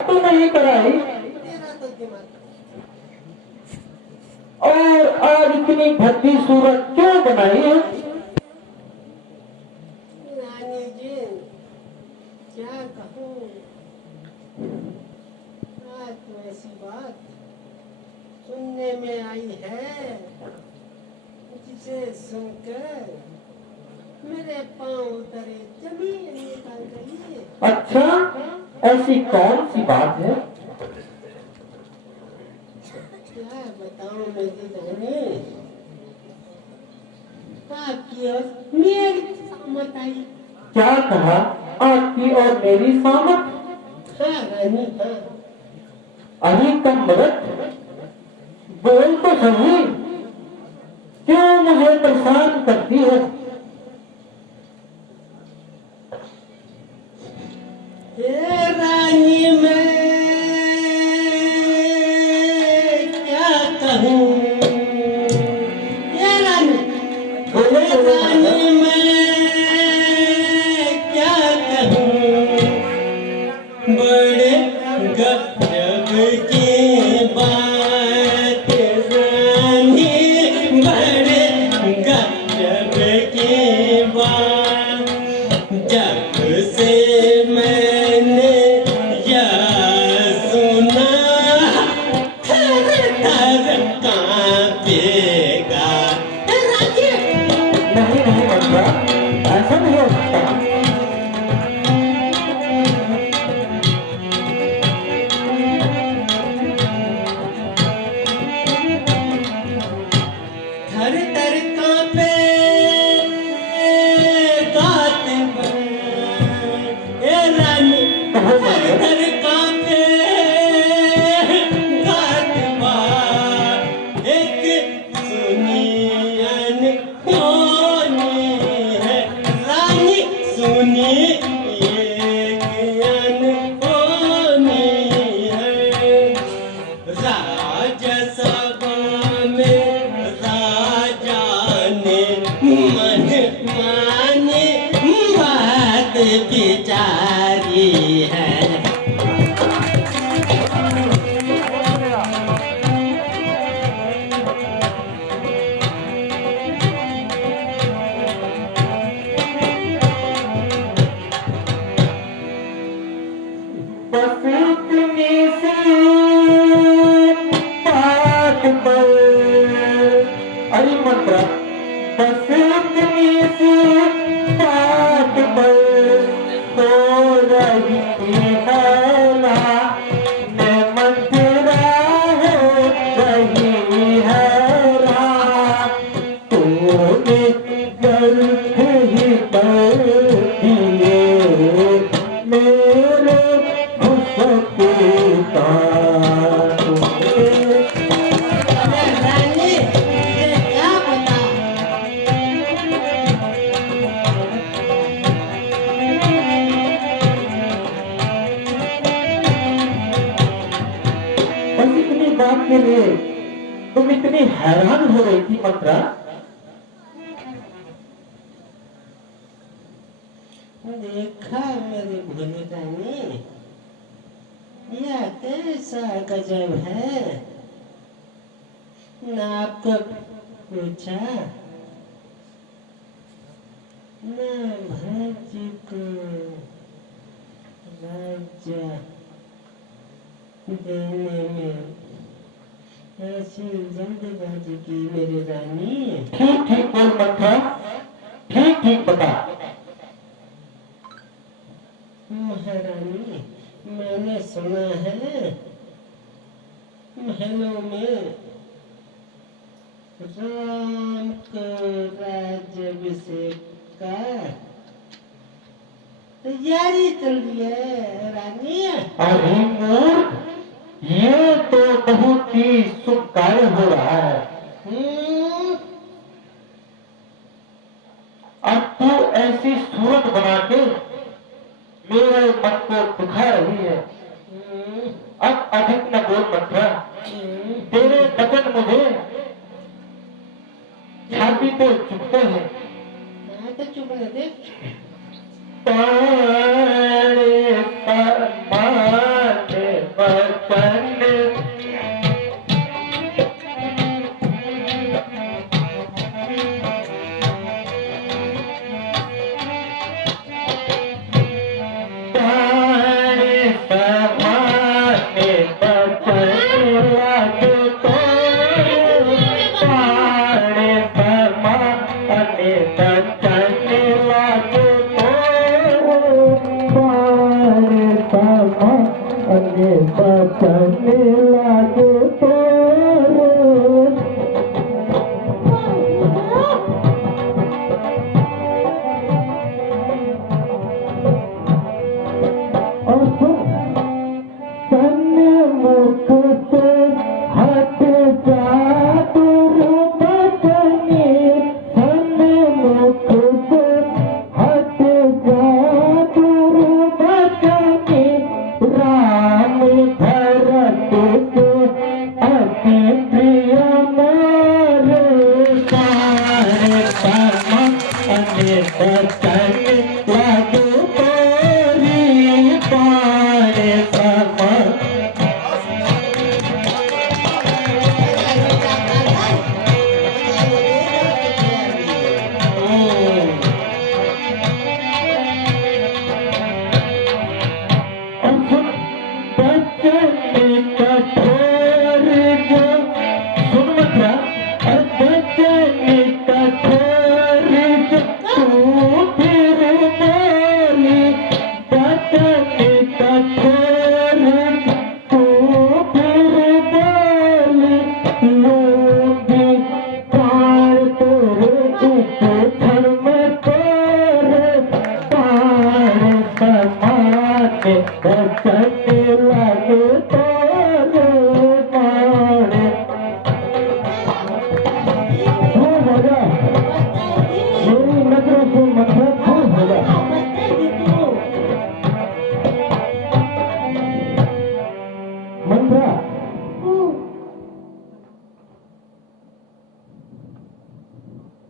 तो नहीं कराई तेरा तो दिमाग और आज इतनी भद्दी सूरत क्यों बनाई है? रानी जी क्या कहूँ, आज तो ऐसी बात सुनने में आई है जिसे सुनकर मेरे पांव उतरे जमीन निकाल गई है। अच्छा, ऐसी कौन सी बात है? क्या बताऊं मेरी रानी, आपकी और मेरी सामत आई। क्या कहा? आपकी और मेरी सामत? हाँ रानी हाँ। अरे कम मदद, बोल तो सही, क्यों मुझे परेशान करती है? हे रानी मैं क्या कहूँ, हे रानी मैं क्या कहूँ, बड़े गजब की बात रानी, बड़े गजब की बात, जब से मैंने यह सुना थर थर कांपेगा। नहीं नहीं बच्चा, ऐसा नहीं हो सकता। थर थर कांपे बात ए रानी, थर थर कांपे बात, एक सुनी अनहोनी है रानी, सुनी एक अनहोनी है। राजसभा में राजा ने मन मानी बात विचारी है। बस इतनी सी बात पर, अरे मंत्रा, बस इतनी सी बात पर तो रही हैरा, मैं मंत्रा हो रही हैरा, तूने गर्भ ही कर दिए मेरे घुसके कांटों में। अरे रानी ये क्या पता, बस इतनी बात के लिए तुम इतनी हैरान हो रही थी मंत्रा? देखा मेरी भोली रानी, यह कैसा गजब है, न आपको पूछा न भज को राज्य देने में ऐसी जल्दबाजी की मेरी रानी। ठीक ठीक बोल मंत्रा, ठीक ठीक बता। महारानी मैंने सुना है महलों में राम को राज्याभिषेक का तैयारी चल रही है रानी। अरे मूर्ख, ये तो बहुत ही शुभ कार्य हो रहा है। अब तू ऐसी सूरत बना के मेरे मन को दुखा रही है। अब अधिक न बोल मंत्रा, तेरे वचन मुझे छाती पे चुभते हैं। तो चुपने दे। तारे परमाने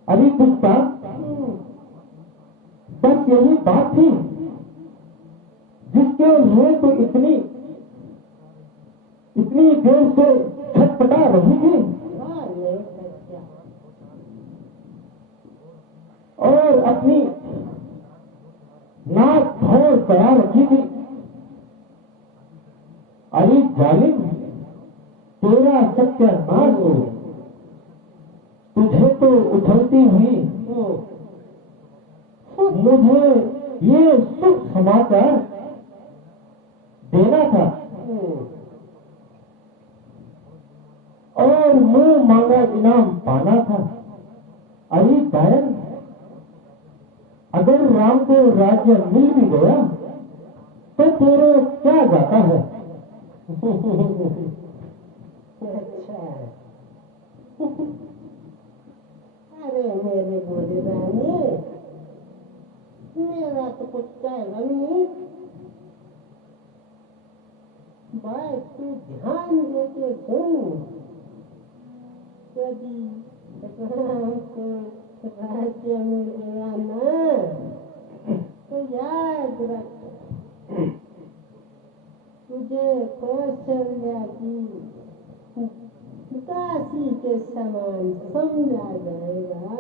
अभी पुष्पा बस यही बात थी जिसके लिए तो इतनी देर से छटपटा रही थी और अपनी नाक भौर करा रखी थी। अरे जालिम, तेरा सत्यानाश हो, तुझे तो उछलती हुई मुझे ये सुख समाचार देना था और मुंह मांगा इनाम पाना था। अरे गायन, अगर राम को राज्य मिल भी गया तो तेरे क्या जाता है? अच्छा, अरे मेरे बोले रानी, मेरा तो कुछ कहेगा नहीं। बात तू ध्यान देके सुन। यदि राम को राज्य मिल गया ना, तो याद रख, तुझे कौशल्या की दासी के समान समझा जाएगा।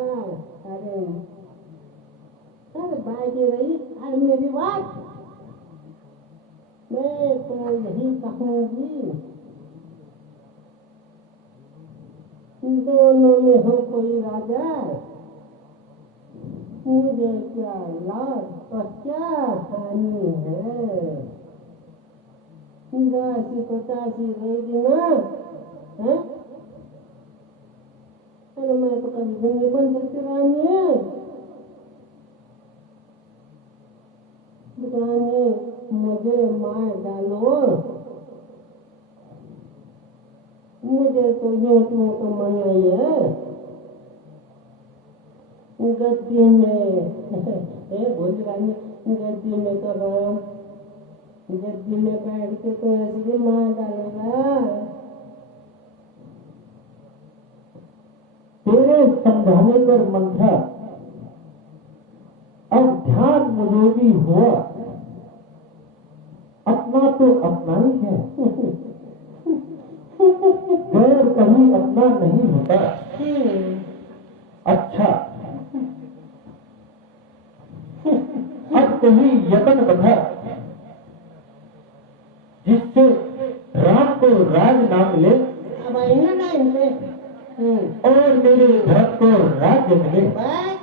अरे बाकी रही और मेरी बात, मैं तो यही कहूंगी, दोनों में हो कोई राजा, मुझे क्या लाभ और क्या हानि है। दासी तो दासी रहेगी ना, है? अरे मैं तो कभी भी नहीं बन सकती रानी है। रानी, मुझे मार डालो, मुझे तो यूट में तो मना ही है। गद्दी में बोली रानी, गद्दी में तो राम गद्दी में बैठ के तो ऐसे भी मार डालेगा। तेरे समझाने पर मंत्रा अब ध्यान मुझे भी हुआ, अपना तो अपना ही है। ही अपना नहीं होता। अच्छा, अब कोई यतन बता जिससे राम को राज ना मिले अब आईना टाइम पे और मेरे भरत को राज्य मिले। बस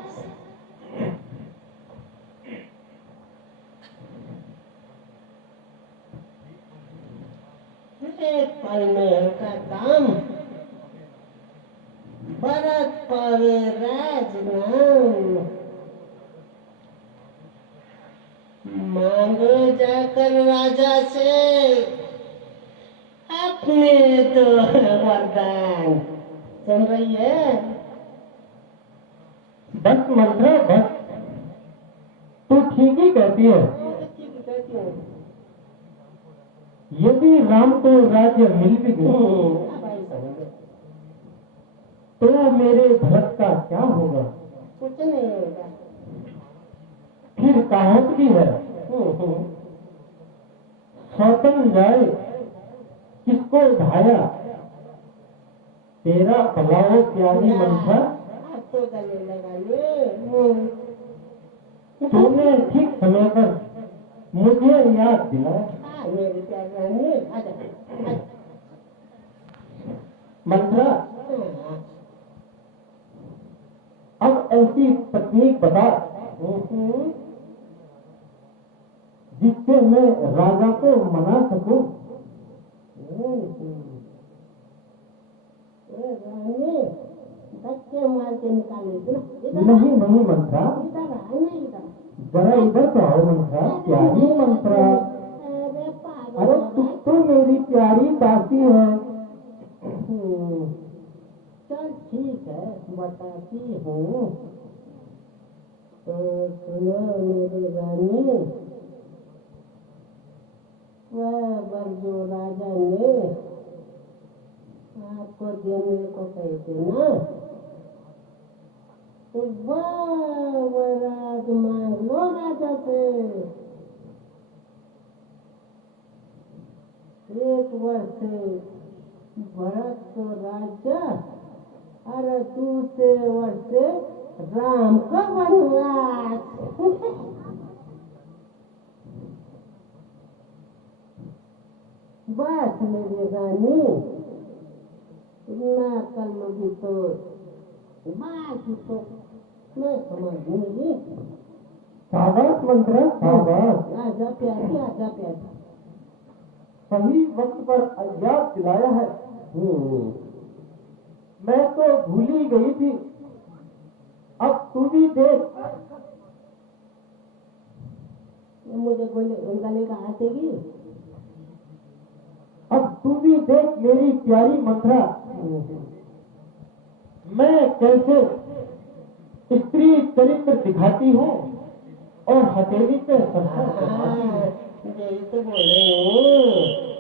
एक पल में का काम, भरत पावे राज नाम। मांगो जाकर राजा से अपने तो वरदान। सुन रही है? बस मंत्रा बस, तू ठीक ही कहती है। कहती हूँ। यदि राम को राज्य मिल भी गया तो मेरे भरत का क्या होगा? कुछ नहीं होगा। फिर कहावत भी है, सौतन जाए किसको ढाया, तेरा भलाओ प्यारी मंत्रा। आप तो गले लगा ले। तूने ठीक समय पर मुझे याद दिलाया। मेरी प्यारी रानी, आजा। मंत्रा, अब ऐसी तकनीक बता जिससे मैं राजा को मना सकूं। रानी धक्के मार के निकाले। नहीं नहीं मंत्रा, इधर आने इधर। जरा इधर तो आओ मंत्रा, प्यारी मंत्रा। अरे पागल। अरे तू तो मेरी प्यारी दासी है। चल ठीक है, बताती हूँ। तो सुनो मेरी रानी, वह बरजो राजा ने आपको देने को कहे थे ना, तो वह राज मांग लो राजा से। 1 वर्ष से भरत को राजा और दूसरे वर्ष से राम को वनवास। बस मेरी रानी, इतना कर लोगी तो बाकी तो मैं समझूंगी। शाबाश मंत्रा, शाबाश। आजा प्यारी, आजा प्यारी। सही वक्त पर याद दिलाया है। मैं तो भूल ही गई थी। अब तू भी देख। मुझे गले का आतेगी। अब तू भी देख मेरी प्यारी मंत्रा, मैं कैसे स्त्री चरित्र दिखाती हूँ और हथेली पे संस्कार करवाती हूँ। यही तो बोल रही हूँ।